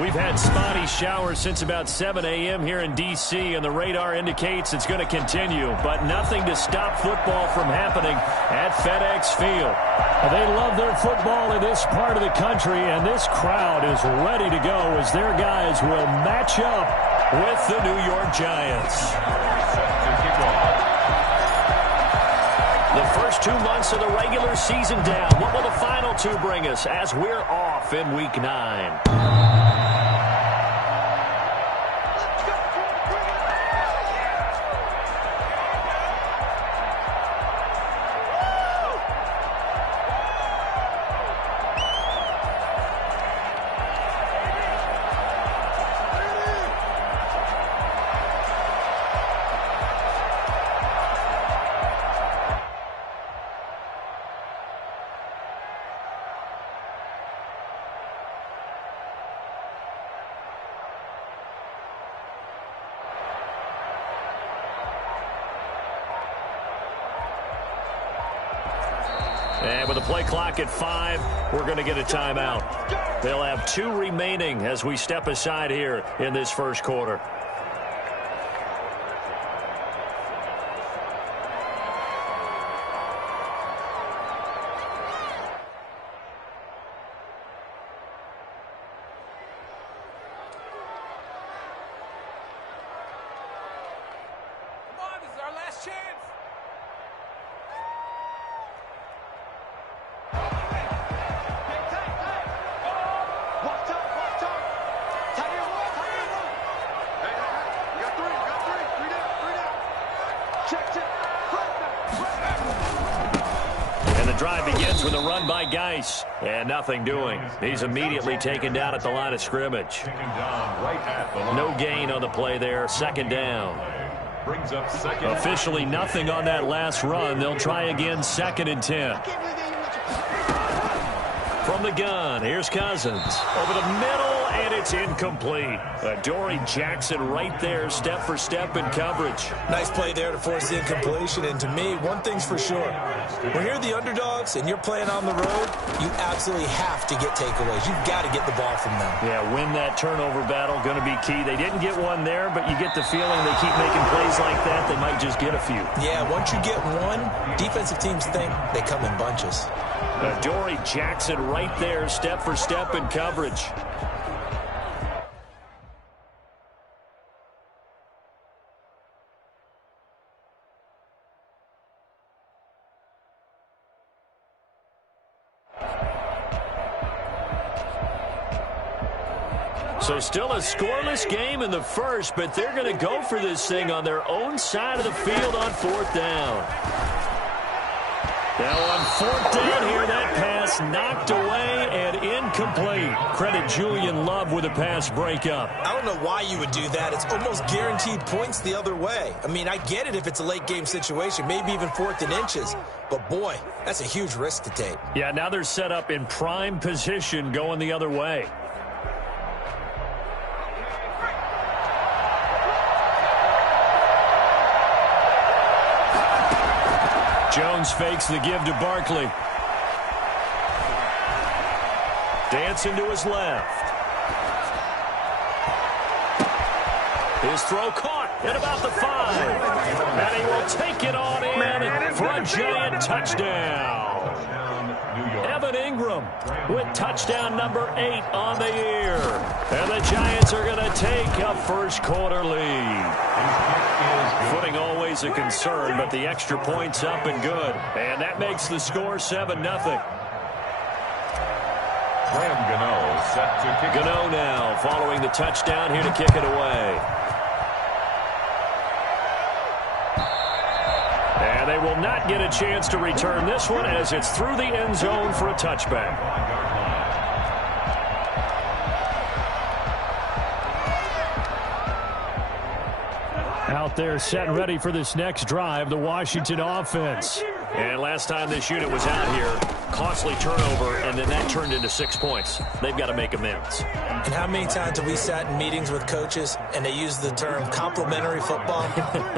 We've had spotty showers since about 7 a.m. here in D.C., and the radar indicates it's going to continue, but nothing to stop football from happening at FedEx Field. They love their football in this part of the country, and this crowd is ready to go as their guys will match up with the New York Giants. The first 2 months of the regular season down. What will the final 2 bring us as we're off in Week 9? And with the play clock at 5, we're going to get a timeout. They'll have 2 remaining as we step aside here in this first quarter. Come on, this is our last chance. Drive begins with a run by Geis, and nothing doing. He's immediately taken down at the line of scrimmage. No gain on the play there. Second down. Officially nothing on that last run. They'll try again, 2nd and 10. From the gun, here's Cousins. Over the middle, and it's incomplete. Adoree Jackson right there, step for step in coverage. Nice play there to force the incompletion, and to me, one thing's for sure. When you're the underdogs and you're playing on the road, you absolutely have to get takeaways. You've got to get the ball from them. Yeah, win that turnover battle, going to be key. They didn't get one there, but you get the feeling they keep making plays like that, they might just get a few. Yeah, once you get one, defensive teams think they come in bunches. Adoree Jackson right there, step for step in coverage. So still a scoreless game in the first, but they're going to go for this thing on their own side of the field on 4th down. Now on 4th down here, that pass knocked away and incomplete. Credit Julian Love with a pass breakup. I don't know why you would do that. It's almost guaranteed points the other way. I mean, I get it if it's a late game situation, maybe even 4th and inches. But boy, that's a huge risk to take. Yeah, now they're set up in prime position going the other way. Jones fakes the give to Barkley. Dancing to his left. His throw caught at about the 5. And he will take it on in for a Giant touchdown. Evan Ingram with touchdown number 8 on the year. And the Giants are going to take a first quarter lead. Footing always a concern, but the extra point's up and good. And that makes the score 7-0. Graham Gano set to kick. Gano now following the touchdown here to kick it away. And they will not get a chance to return this one as it's through the end zone for a touchback. Out there set and ready for this next drive, the Washington offense. And last time this unit was out here, costly turnover, and then that turned into 6 points. They've got to make amends. And how many times have we sat in meetings with coaches and they use the term complementary football?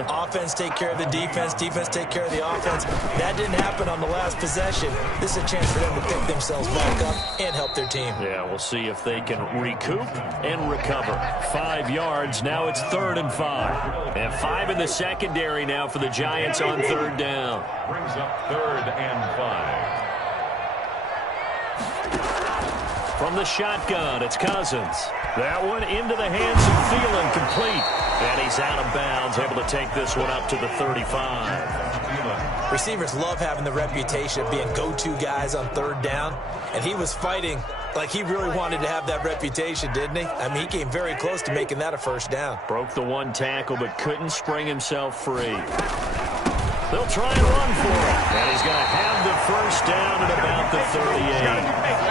Offense take care of the defense, defense take care of the offense. That didn't happen on the last possession. This is a chance for them to pick themselves back up and help their team. Yeah, we'll see if they can recoup and recover. 5 yards. Now it's 3rd and 5. And 5 in the secondary now for the Giants on 3rd down. Brings up 3rd and 5. From the shotgun, it's Cousins. That one into the hands of Thielen, complete. And he's out of bounds, able to take this one up to the 35. Receivers love having the reputation of being go-to guys on 3rd down, and he was fighting like he really wanted to have that reputation, didn't he? I mean, he came very close to making that a 1st down. Broke the 1 tackle, but couldn't spring himself free. They'll try and run for it. And he's going to have the 1st down at about the 38.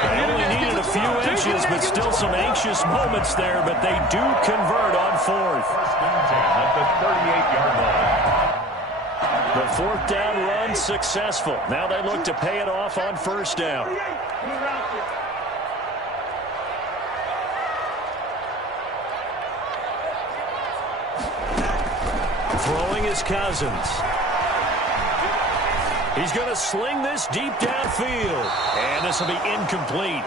They only needed a few inches, but still some anxious moments there, but they do convert on 4th. 1st and 10 at the 38-yard line. The 4th down run successful. Now they look to pay it off on 1st down. Throwing is Cousins. He's going to sling this deep downfield. And this will be incomplete.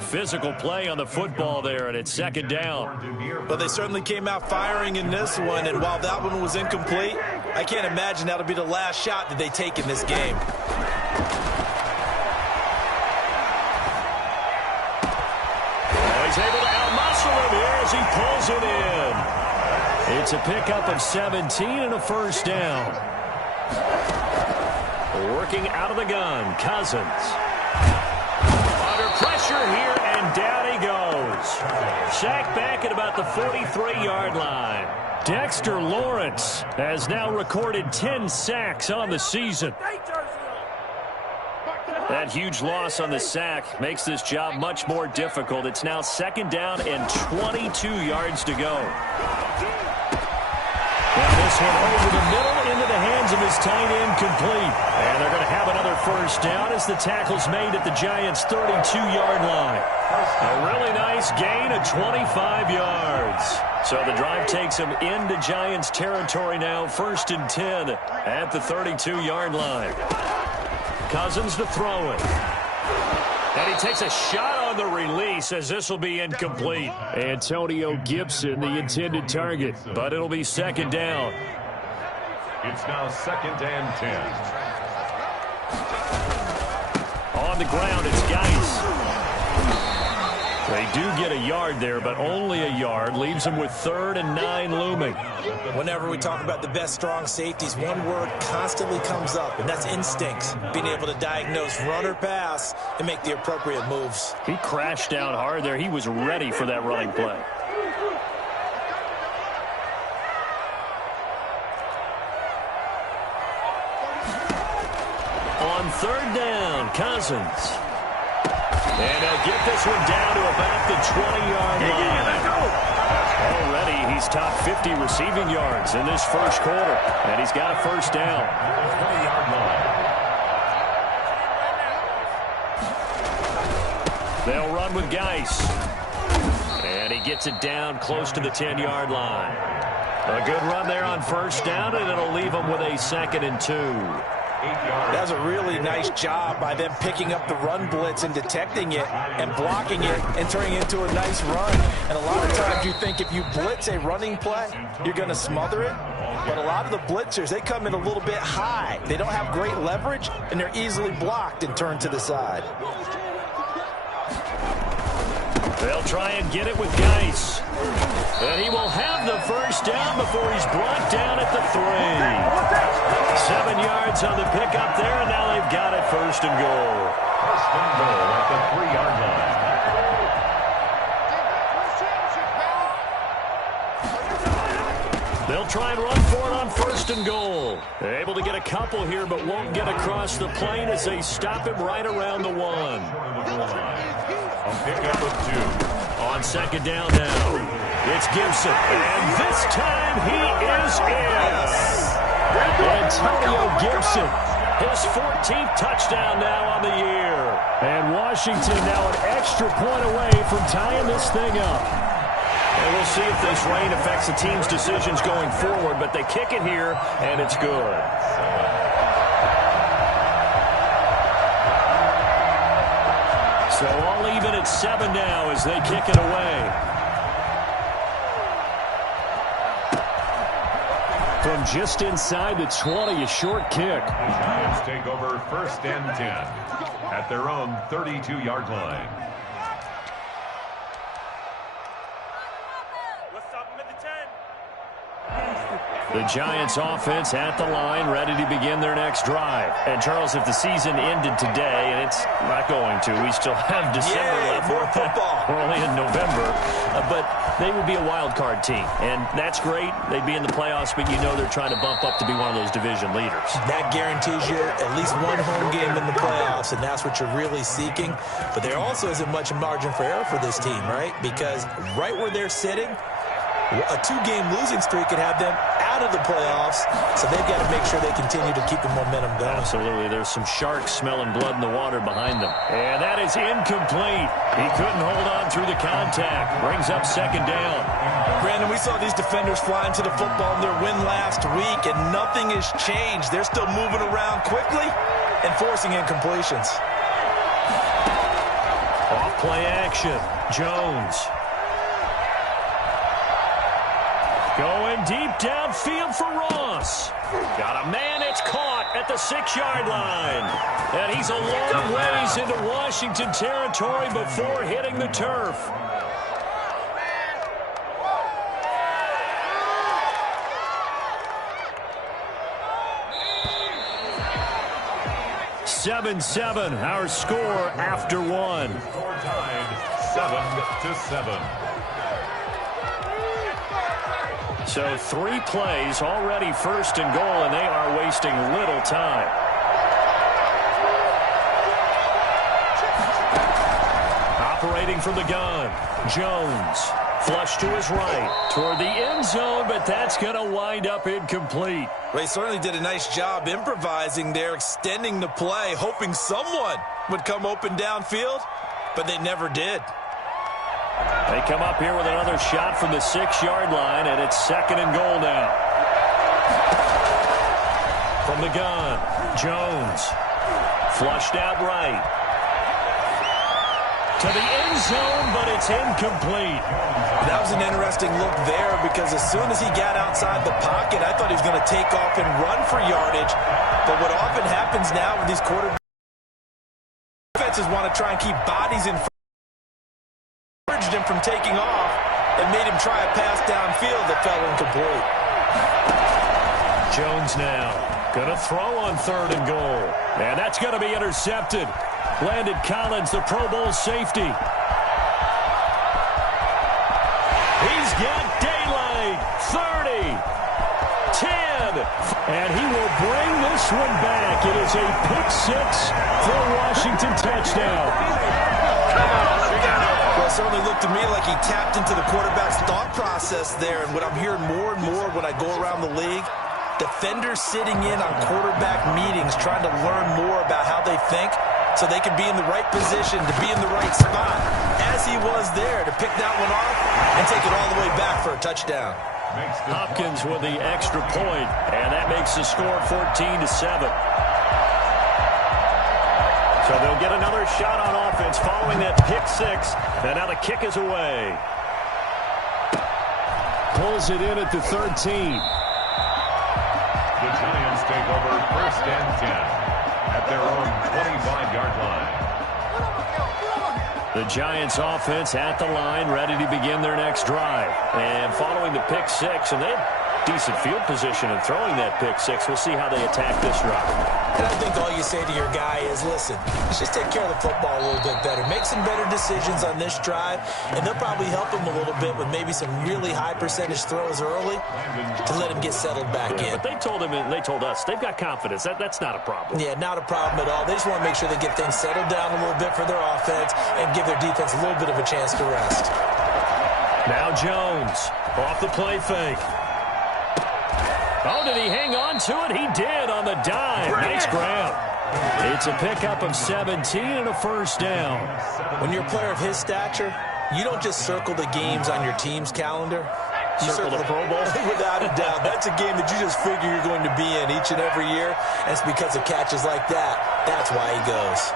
Physical play on the football there, and it's 2nd down. But they certainly came out firing in this one, and while that one was incomplete, I can't imagine that'll be the last shot that they take in this game. Oh, he's able to outmuscle him here as he pulls it in. It's a pickup of 17 and a 1st down. Working out of the gun, Cousins. Under pressure here, and down he goes. Sacked back at about the 43-yard line. Dexter Lawrence has now recorded 10 sacks on the season. That huge loss on the sack makes this job much more difficult. It's now 2nd down and 22 yards to go. And this one over the middle into the hands of his tight end, complete. And they're going to have another 1st down as the tackle's made at the Giants' 32-yard line. A really nice gain of 25 yards. So the drive takes him into Giants territory now, 1st and 10 at the 32-yard line. Cousins to throw it. And he takes a shot on the release as this will be incomplete. Antonio Gibson, the intended target, but it'll be 2nd down. It's now 2nd and 10. On the ground, it's Geis. They do get a yard there, but only a yard. Leaves them with 3rd and 9 looming. Whenever we talk about the best strong safeties, one word constantly comes up, and that's instincts. Being able to diagnose run or pass and make the appropriate moves. He crashed down hard there. He was ready for that running play. On 3rd down, Cousins. And they'll get this one down to about the 20-yard line. Already, he's topped 50 receiving yards in this 1st quarter. And he's got a 1st down. 20-yard line. They'll run with Geis. And he gets it down close to the 10-yard line. A good run there on 1st down, and it'll leave him with a 2nd and 2. That was a really nice job by them picking up the run blitz and detecting it and blocking it and turning it into a nice run. And a lot of times you think if you blitz a running play, you're going to smother it. But a lot of the blitzers, they come in a little bit high. They don't have great leverage, and they're easily blocked and turned to the side. They'll try and get it with Geis. And he will have the 1st down before he's brought down at the 3. 7 yards on the pickup there, and now they've got it 1st and goal. 1st and goal at the 3-yard line. They'll try and run for it on 1st and goal. They're able to get a couple here, but won't get across the plane as they stop him right around the 1. A pickup of 2. On 2nd down now, it's Gibson. And this time he is in. Antonio Gibson His 14th touchdown now on the year. And Washington now an extra point away from tying this thing up. And we'll see if this rain affects the team's decisions going forward, but they kick it here, and it's good. So all even at 7 now as they kick it away. From just inside the 20, a short kick. The Giants take over 1st and 10 at their own 32-yard line. The Giants offense at the line, ready to begin their next drive. And, Charles, if the season ended today, and it's not going to, we still have December left. More football. We're only in November. But they would be a wild card team. And that's great. They'd be in the playoffs, but you know they're trying to bump up to be one of those division leaders. That guarantees you at least one home game in the playoffs, and that's what you're really seeking. But there also isn't much margin for error for this team, right? Because right where they're sitting, a 2-game losing streak could have them out of the playoffs, so they've got to make sure they continue to keep the momentum going. Absolutely. There's some sharks smelling blood in the water behind them. And that is incomplete. He couldn't hold on through the contact. Brings up 2nd down. Brandon, we saw these defenders flying to the football in their win last week, and nothing has changed. They're still moving around quickly and forcing incompletions. Off play action. Jones. Going deep downfield for Ross. Got a man, it's caught at the 6-yard line. And he's a long ways into Washington territory before hitting the turf. (7-7) our score after 1. Score tied 7-7. So 3 plays, already 1st and goal, and they are wasting little time. Operating from the gun, Jones. Flush to his right, toward the end zone, but that's going to wind up incomplete. They certainly did a nice job improvising there, extending the play, hoping someone would come open downfield, but they never did. They come up here with another shot from the 6-yard line, and it's 2nd and goal now. From the gun, Jones. Flushed out right. To the end zone, but it's incomplete. That was an interesting look there because as soon as he got outside the pocket, I thought he was going to take off and run for yardage. But what often happens now with these quarterbacks, defenses want to try and keep bodies in front. Him from taking off and made him try a pass downfield that fell incomplete. Jones now going to throw on 3rd and goal. And that's going to be intercepted. Landon Collins, the Pro Bowl safety. He's got daylight. 30. 10. And he will bring this one back. It is a pick-6 for a Washington touchdown. Well, it certainly looked to me like he tapped into the quarterback's thought process there. And what I'm hearing more and more when I go around the league, defenders sitting in on quarterback meetings trying to learn more about how they think so they can be in the right position to be in the right spot, as he was there to pick that one off and take it all the way back for a touchdown. Hopkins with the extra point, and that makes the score 14-7. So they'll get another shot on offense following that pick-6, and now the kick is away. Pulls it in at the 13. The Giants take over 1st and 10 at their own 25-yard line. The Giants offense at the line, ready to begin their next drive. And following the pick-6, and they have decent field position in throwing that pick-6. We'll see how they attack this drive. And I think all you say to your guy is, listen, just take care of the football a little bit better. Make some better decisions on this drive, and they'll probably help him a little bit with maybe some really high percentage throws early to let him get settled back in. But they told him, and they told us, they've got confidence. That's not a problem. Yeah, not a problem at all. They just want to make sure they get things settled down a little bit for their offense and give their defense a little bit of a chance to rest. Now Jones off the play fake. Oh, did he hang on to it? He did on the dive. Nice grab. It's a pickup of 17 and a first down. When you're a player of his stature, you don't just circle the games on your team's calendar. You circle the Pro Bowl? Without a doubt. That's a game that you just figure you're going to be in each and every year. And it's because of catches like that. That's why he goes.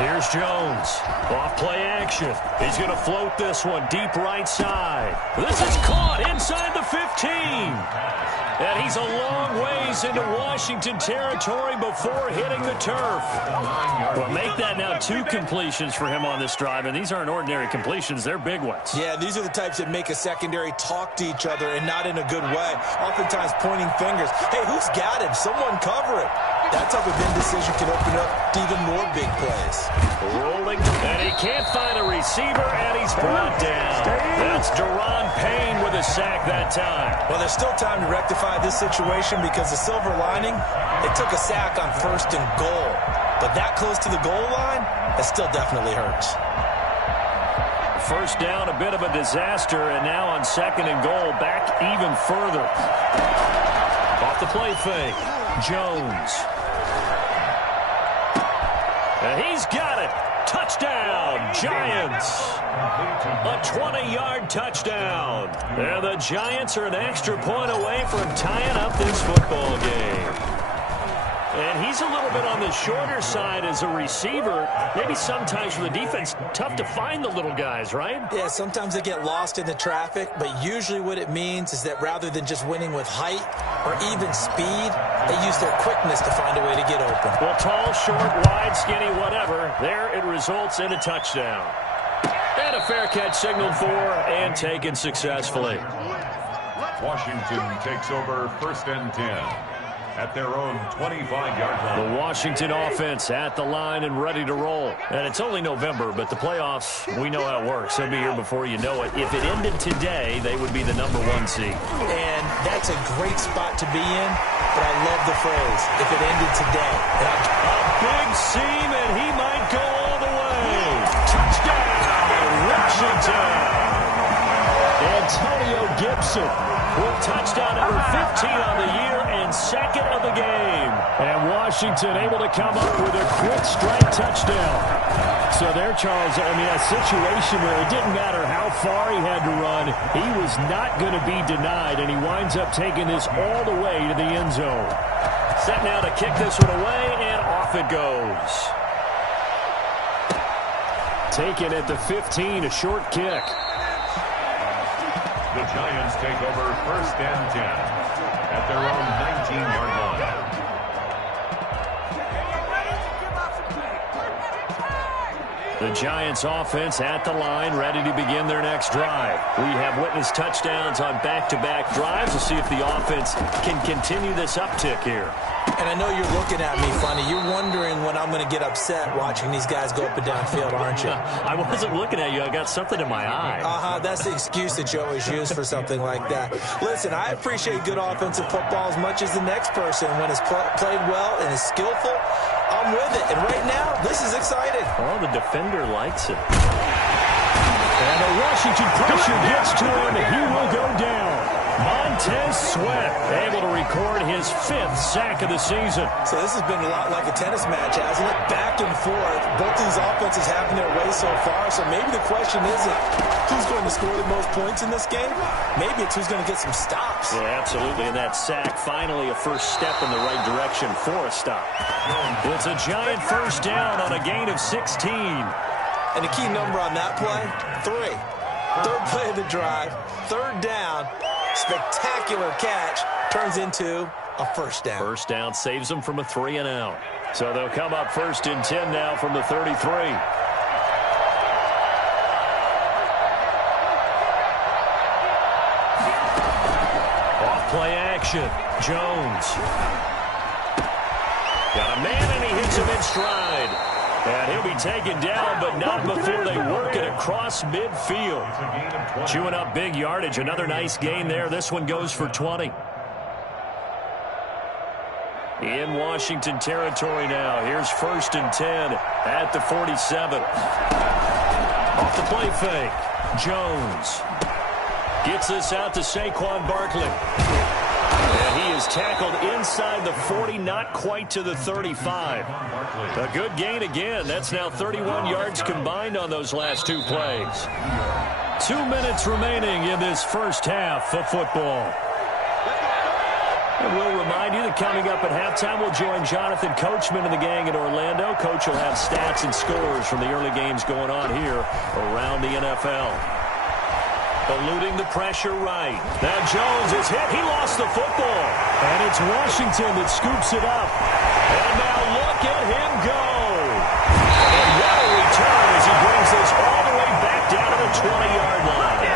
Here's Jones. Off play action. He's going to float this one deep right side. This is caught inside the 15. And he's a long ways into Washington territory before hitting the turf. Well, make that now 2 completions for him on this drive, and these aren't ordinary completions. They're big ones. Yeah, these are the types that make a secondary talk to each other and not in a good way. Oftentimes pointing fingers. Hey, who's got him? Someone cover it. That type of indecision can open up to even more big plays. Rolling, and he can't find a receiver, and he's brought down. That's Daron Payne with a sack that time. Well, there's still time to rectify this situation because the silver lining, it took a sack on 1st and goal. But that close to the goal line, that still definitely hurts. First down, a bit of a disaster, and now on 2nd and goal, back even further. Off the play fake, Jones. And he's got it. Touchdown, Giants. A 20-yard touchdown. And the Giants are an extra point away from tying up this football game. And he's a little bit on the shorter side as a receiver. Maybe sometimes for the defense, tough to find the little guys, right? Yeah, sometimes they get lost in the traffic, but usually what it means is that rather than just winning with height or even speed, they use their quickness to find a way to get open. Well, tall, short, wide, skinny, whatever, there it results in a touchdown. And a fair catch signaled for and taken successfully. Washington takes over 1st and 10. At their own 25-yard line. The Washington offense at the line and ready to roll. And it's only November, but the playoffs, we know how it works. They'll be here before you know it. If it ended today, they would be the number 1 seed. And that's a great spot to be in, but I love the phrase, if it ended today. A big seam, and he might go all the way. Touchdown, Washington. Antonio Gibson with touchdown number 15 on the year and 2nd of the game. And Washington able to come up with a quick strike touchdown. So there, Charles, I mean, a situation where it didn't matter how far he had to run, he was not going to be denied, and he winds up taking this all the way to the end zone. Set now to kick this one away, and off it goes. Taken at the 15, a short kick. The Giants take over 1st and 10 at their own 19-yard line. The Giants offense at the line, ready to begin their next drive. We have witnessed touchdowns on back-to-back drives. We'll see if the offense can continue this uptick here. And I know you're looking at me funny. You're wondering when I'm going to get upset watching these guys go up and down field, aren't you? I wasn't looking at you. I got something in my eye. That's the excuse that you always use for something like that. Listen, I appreciate good offensive football as much as the next person. When it's played well and is skillful, I'm with it. And right now, this is exciting. Oh, the defender likes it. And the Washington pressure gets to him, and he will go down. Montez Sweat able to record his 5th sack of the season. So this has been a lot like a tennis match, hasn't it? Back and forth. Both these offenses having their way so far. So maybe the question isn't who's going to score the most points in this game. Maybe it's who's going to get some stops. Yeah, absolutely. And that sack, finally a first step in the right direction for a stop. It's a Giant first down on a gain of 16. And the key number on that play, 3. 3rd play of the drive, 3rd down. Spectacular catch turns into a first down. First down saves them from a 3 and out. So they'll come up 1st and 10 now from the 33. Off play action. Jones. Got a man and he hits him in stride. And he'll be taken down, but not before they work it across midfield. Chewing up big yardage. Another nice gain there. This one goes for 20. In Washington territory now. Here's 1st and 10 at the 47. Off the play fake. Jones. Gets this out to Saquon Barkley. And he is tackled inside the 40, not quite to the 35. A good gain again. That's now 31 yards combined on those last two plays. 2 minutes remaining in this first half of football. And we'll remind you that coming up at halftime, we'll join Jonathan Coachman and the gang in Orlando. Coach will have stats and scores from the early games going on here around the NFL. Eluding the pressure right. Now Jones is hit. He lost the football. And it's Washington that scoops it up. And now look at him go. And what a return as he brings this all the way back down to the 20-yard line.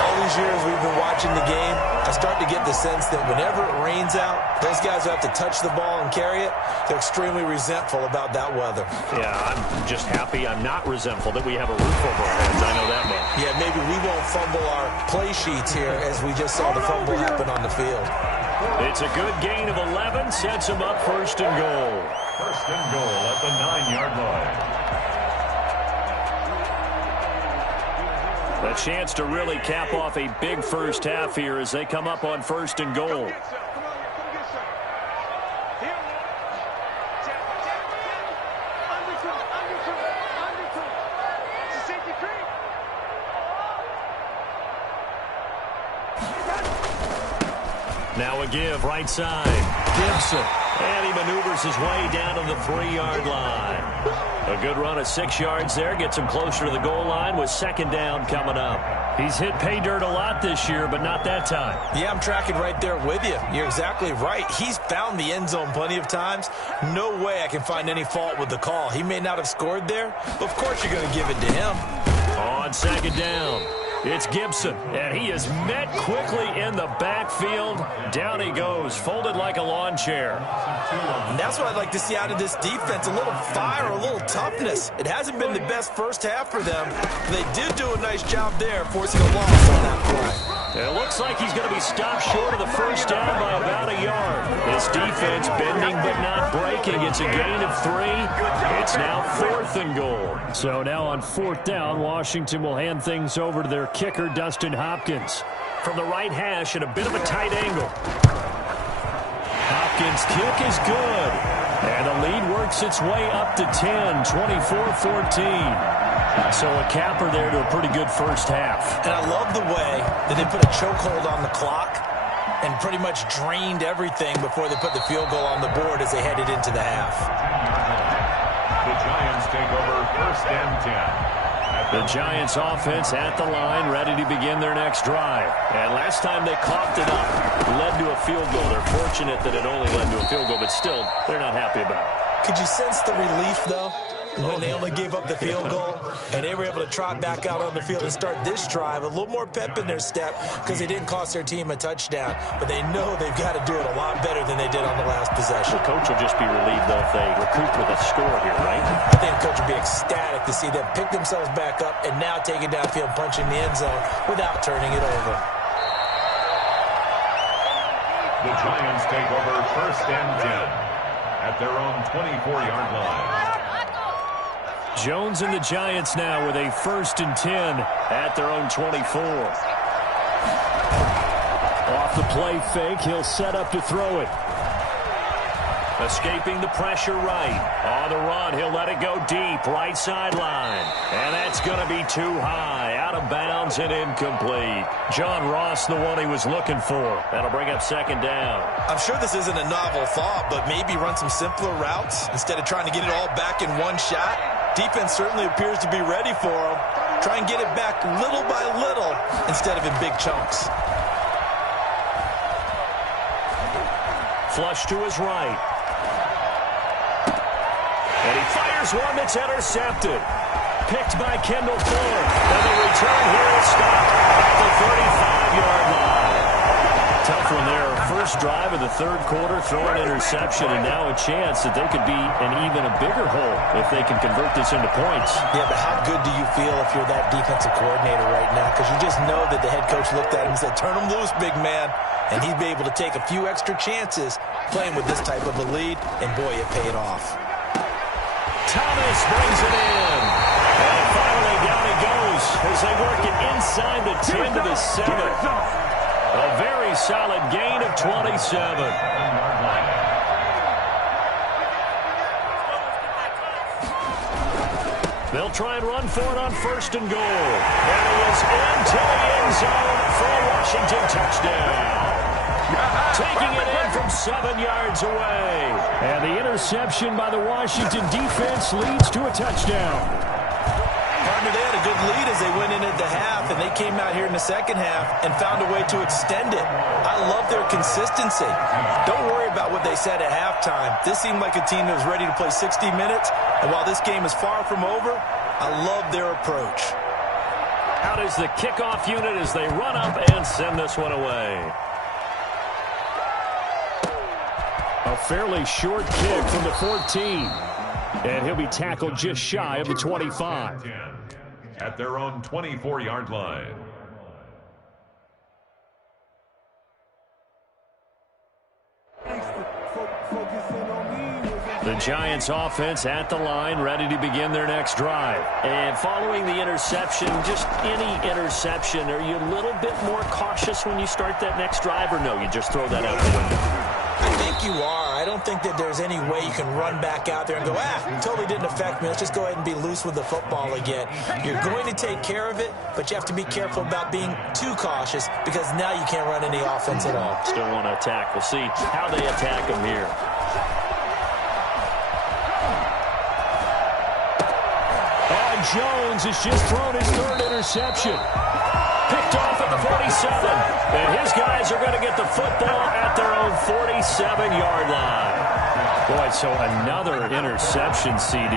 All these years we've been watching the game, I start to get the sense that whenever it rains out, those guys who have to touch the ball and carry it, they're extremely resentful about that weather. Yeah, I'm just happy I'm not resentful that we have a roof over our heads. I know that much. Yeah, maybe we won't fumble our play sheets here as we just saw the fumble happen on the field. It's a good gain of 11, sets him up first and goal. First and goal at the 9-yard line. A chance to really cap off a big first half here as they come up on first and goal. Now a give, right side. Gibson. And he maneuvers his way down to the 3-yard line. A good run of 6 yards there. Gets him closer to the goal line with second down coming up. He's hit pay dirt a lot this year, but not that time. Yeah, I'm tracking right there with you. You're exactly right. He's found the end zone plenty of times. No way I can find any fault with the call. He may not have scored there, but of course you're going to give it to him. On second down, it's Gibson, and he is met quickly in the backfield. Down he goes, folded like a lawn chair. And that's what I'd like to see out of this defense, a little fire, a little toughness. It hasn't been the best first half for them. They did do a nice job there, forcing a loss on that play. It looks like he's going to be stopped short of the first down by about a yard. This defense bending but not breaking. It's a gain of 3. It's now 4th and goal. So now on 4th down, Washington will hand things over to their kicker, Dustin Hopkins. From the right hash at a bit of a tight angle. Hopkins' kick is good. And the lead works its way up to 10, 24-14. So a capper there to a pretty good first half. And I love the way that they put a chokehold on the clock and pretty much drained everything before they put the field goal on the board as they headed into the half. The Giants take over first and 10. The Giants offense at the line, ready to begin their next drive. And last time they coughed it up, led to a field goal. They're fortunate that it only led to a field goal, but still, they're not happy about it. Could you sense the relief, though, when they only gave up the field goal and they were able to trot back out on the field and start this drive? A little more pep in their step because they didn't cost their team a touchdown, but they know they've got to do it a lot better than they did on the last possession. The coach will just be relieved, though, if they recoup with a score here, right? I think the coach will be ecstatic to see them pick themselves back up and now take it downfield, punching the end zone without turning it over. The Giants take over first and 10 at their own 24-yard line. Jones and the Giants now with a 1st and 10 at their own 24. Off the play fake, he'll set up to throw it. Escaping the pressure right. On the run, he'll let it go deep, right sideline. And that's going to be too high, out of bounds and incomplete. John Ross, the one he was looking for. That'll bring up second down. I'm sure this isn't a novel thought, but maybe run some simpler routes instead of trying to get it all back in one shot. Defense certainly appears to be ready for him. Try and get it back little by little instead of in big chunks. Flush to his right. And he fires one that's intercepted. Picked by Kendall Fuller. And the return here is stopped at the 35-yard line. Tough one there. First drive of the third quarter, throw an interception, and now a chance that they could be in even a bigger hole if they can convert this into points. Yeah, but how good do you feel if you're that defensive coordinator right now? Because you just know that the head coach looked at him and said, turn him loose, big man. And he'd be able to take a few extra chances playing with this type of a lead, and boy, it paid off. Thomas brings it in. And finally down he goes as they work it inside the 10 to the 7. A very solid gain of 27. They'll try and run for it on 1st and goal. And he is into the end zone for a Washington touchdown. Taking it in from 7 yards away. And the interception by the Washington defense leads to a touchdown. Partner, they had a good lead as they went in at the half, and they came out here in the second half and found a way to extend it. I love their consistency. Don't worry about what they said at halftime. This seemed like a team that was ready to play 60 minutes, and while this game is far from over, I love their approach. Out is the kickoff unit as they run up and send this one away. A fairly short kick from the 14. And he'll be tackled just shy of the 25. At their own 24-yard line. The Giants offense at the line, ready to begin their next drive. And following the interception, just any interception, are you a little bit more cautious when you start that next drive, or no, you just throw that out the window? I think you are. I don't think that there's any way you can run back out there and go, totally didn't affect me. Let's just go ahead and be loose with the football again. You're going to take care of it, but you have to be careful about being too cautious because now you can't run any offense at all. Still want to attack. We'll see how they attack them here. Jones has just thrown his 3rd interception. Picked off at the 47. And his guys are going to get the football at their own 47-yard line. Boy, so another interception, CD.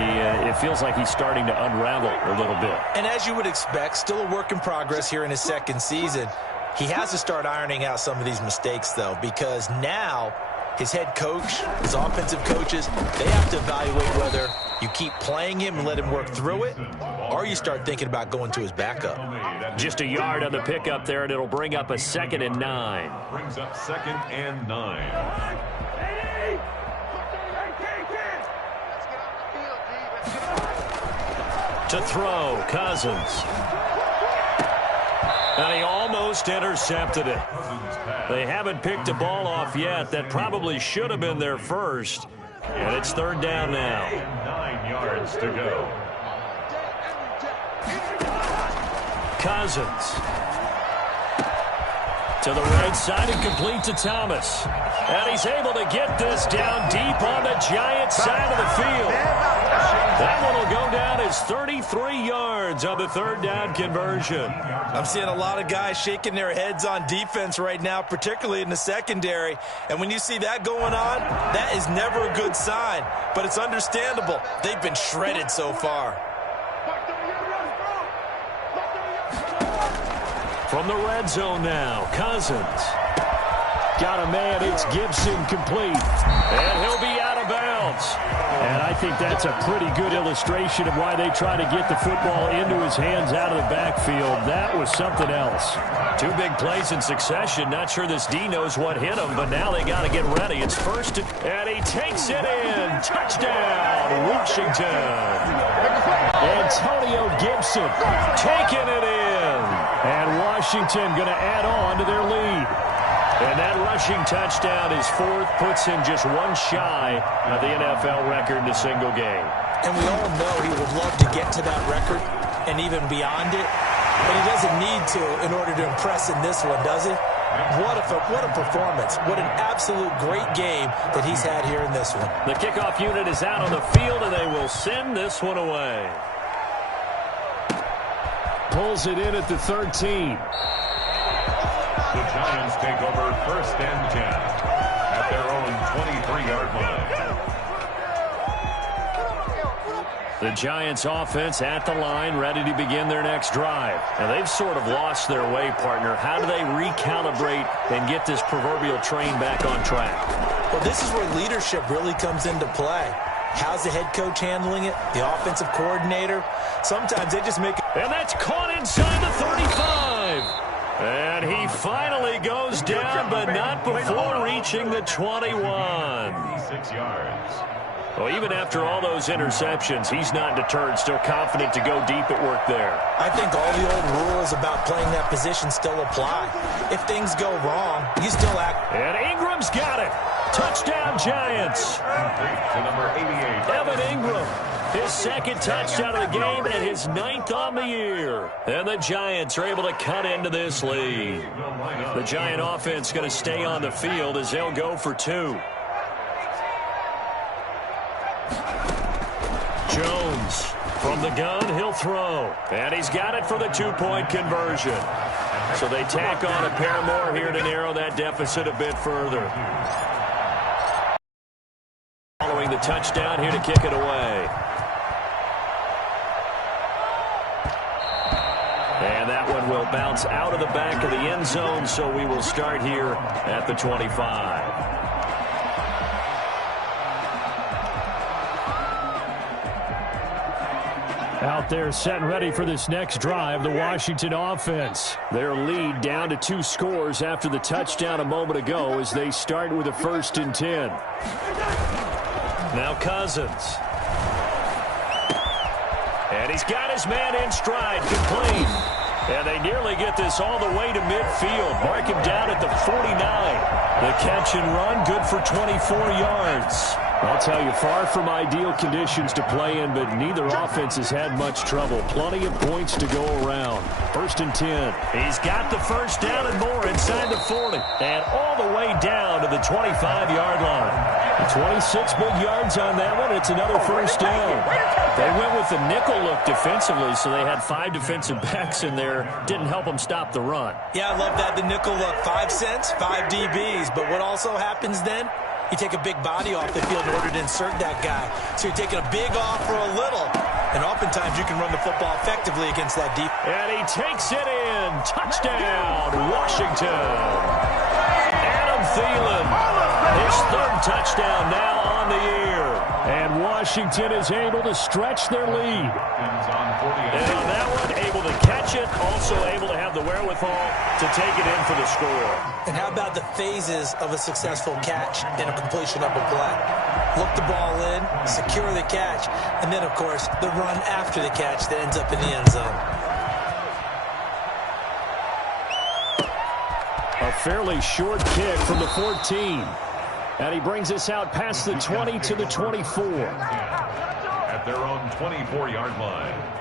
It feels like he's starting to unravel a little bit. And as you would expect, still a work in progress here in his 2nd season. He has to start ironing out some of these mistakes, though, because now his head coach, his offensive coaches, they have to evaluate whether you keep playing him and let him work through it, or you start thinking about going to his backup. Just a yard on the pickup there, and it'll bring up a 2nd and 9. Brings up 2nd and 9. To throw, Cousins. And he almost intercepted it. They haven't picked a ball off yet. That probably should have been their first. And it's 3rd down now. 9 yards to go. Cousins. To the right side and complete to Thomas. And he's able to get this down deep on the Giants side of the field. That one will go down as 33 yards on the 3rd down conversion. I'm seeing a lot of guys shaking their heads on defense right now, particularly in the secondary. And when you see that going on, that is never a good sign. But it's understandable. They've been shredded so far. From the red zone now, Cousins. Got a man, it's Gibson, complete. And he'll be out of bounds. And I think that's a pretty good illustration of why they try to get the football into his hands out of the backfield. That was something else. 2 big plays in succession. Not sure this D knows what hit him, but now they got to get ready. It's 1st and he takes it in. Touchdown, Washington. Antonio Gibson taking it in. And Washington going to add on to their lead. And that rushing touchdown is 4th, puts him just 1 shy of the NFL record in a single game. And we all know he would love to get to that record and even beyond it, but he doesn't need to in order to impress in this one, does he? What a performance. What an absolute great game that he's had here in this one. The kickoff unit is out on the field, and they will send this one away. Pulls it in at the 13. The Giants take over 1st and 10 at their own 23-yard line. The Giants offense at the line, ready to begin their next drive. And they've sort of lost their way, partner. How do they recalibrate and get this proverbial train back on track? Well, this is where leadership really comes into play. How's the head coach handling it? The offensive coordinator? Sometimes they just make it. And that's caught inside the 35. And he finally goes down, but not before reaching the 21. 6 yards. Well, even after all those interceptions, he's not deterred, still confident to go deep at work there. I think all the old rules fundamentals about playing that position still apply. If things go wrong, you still act. And Ingram's got it. Touchdown, Giants. To number 88. Evan Ingram, his second touchdown of the game and his 9th on the year. And the Giants are able to cut into this lead. The Giant offense going to stay on the field as they'll go for 2. Jones from the gun, he'll throw. And he's got it for the 2-point conversion. So they tack on a pair more here to narrow that deficit a bit further. Following the touchdown, here to kick it away. And that one will bounce out of the back of the end zone, so we will start here at the 25. Out there set and ready for this next drive, the Washington offense. Their lead down to 2 scores after the touchdown a moment ago as they start with a 1st and 10. Now Cousins. And he's got his man in stride, complete. And they nearly get this all the way to midfield. Mark him down at the 49. The catch and run, good for 24 yards. I'll tell you, far from ideal conditions to play in, but neither offense has had much trouble. Plenty of points to go around. 1st and 10. He's got the first down and more inside the 40. And all the way down to the 25-yard line. 26 big yards on that one. It's another first down. They went with the nickel look defensively, so they had 5 defensive backs in there. Didn't help them stop the run. Yeah, I love that, the nickel look. 5 cents, 5 DBs. But what also happens then? You take a big body off the field in order to insert that guy. So you're taking a big off for a little. And oftentimes you can run the football effectively against that deep. And he takes it in. Touchdown, Washington. Adam Thielen, his 3rd touchdown now on the year. And Washington is able to stretch their lead. And on that one, able to catch it, also able to have the wherewithal to take it in for the score. And how about the phases of a successful catch and a completion of a play? Look the ball in, secure the catch, and then, of course, the run after the catch that ends up in the end zone. A fairly short kick from the 14. And he brings us out past the 20 to the 24. At their own 24-yard line.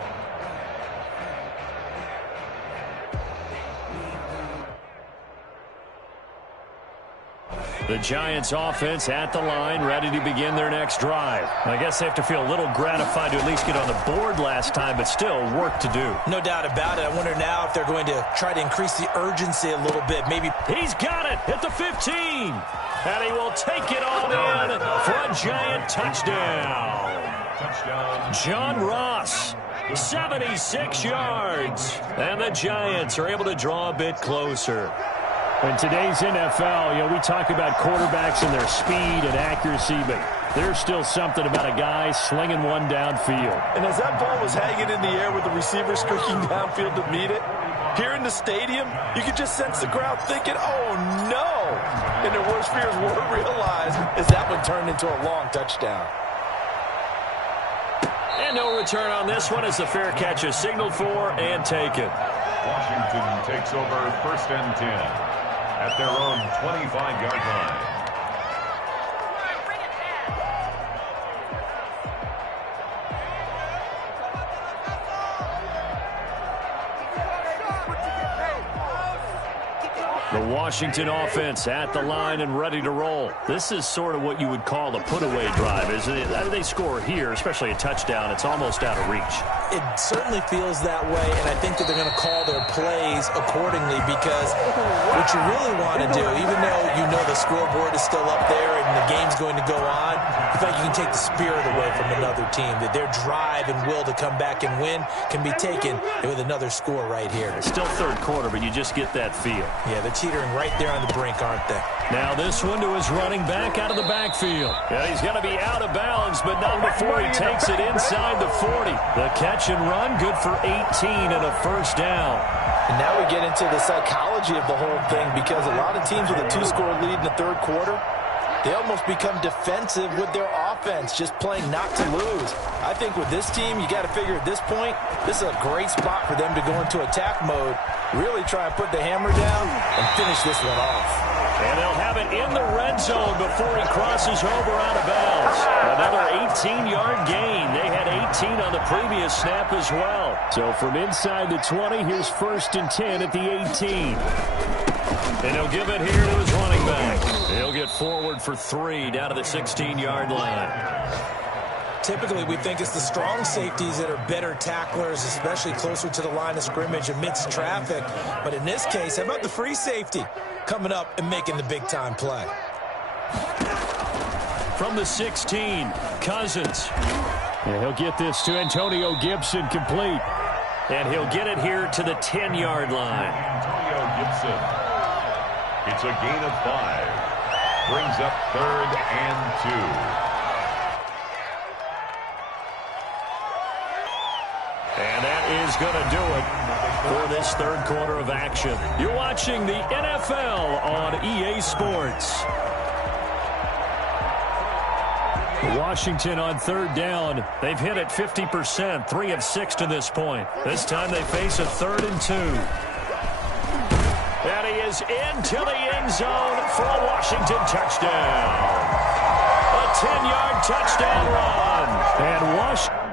The Giants offense at the line, ready to begin their next drive. I guess they have to feel a little gratified to at least get on the board last time, but still work to do. No doubt about it. I wonder now if they're going to try to increase the urgency a little bit. Maybe. He's got it at the 15. And he will take it all in for a Giant touchdown. John Ross, 76 yards. And the Giants are able to draw a bit closer. In today's NFL, we talk about quarterbacks and their speed and accuracy, but there's still something about a guy slinging one downfield. And as that ball was hanging in the air with the receiver streaking downfield to meet it, here in the stadium, you could just sense the crowd thinking, oh, no. And their worst fears were realized as that one turned into a long touchdown. And no return on this one as the fair catch is signaled for and taken. Washington takes over 1st and 10. At their own 25-yard line. The Washington offense at the line and ready to roll. This is sort of what you would call a put-away drive, isn't it? They score here, especially a touchdown. It's almost out of reach. It certainly feels that way, and I think that they're going to call their plays accordingly because what you really want to do, even though you know the scoreboard is still up there and the game's going to go on, you feel like you can take the spirit away from another team, that their drive and will to come back and win can be taken with another score right here. It's still 3rd quarter, but you just get that feel. Yeah, they're teetering right there on the brink, aren't they? Now this one to his running back out of the backfield. And he's going to be out of bounds, but not before he takes it inside the 40. The catch and run, good for 18 and a first down. And now we get into the psychology of the whole thing because a lot of teams with a 2-score lead in the 3rd quarter, they almost become defensive with their offense. offense, just playing not to lose. I think with this team, you got to figure at this point, this is a great spot for them to go into attack mode, really try and put the hammer down and finish this one off. And they'll have it in the red zone before he crosses over out of bounds. Another 18-yard gain. They had 18 on the previous snap as well. So from inside the 20, here's 1st and 10 at the 18. And he'll give it here to his running back. He'll get forward for 3 down to the 16-yard line. Typically, we think it's the strong safeties that are better tacklers, especially closer to the line of scrimmage amidst traffic. But in this case, how about the free safety coming up and making the big-time play? From the 16, Cousins. And he'll get this to Antonio Gibson complete. And he'll get it here to the 10-yard line. Antonio Gibson. It's a gain of 5. Brings up 3rd and 2. And that is going to do it for this third quarter of action. You're watching the NFL on EA Sports. Washington on 3rd down. They've hit it 50%, 3 of 6 to this point. This time they face a 3rd and 2. And he is into the end zone for a Washington touchdown. A 10-yard touchdown run. And Washington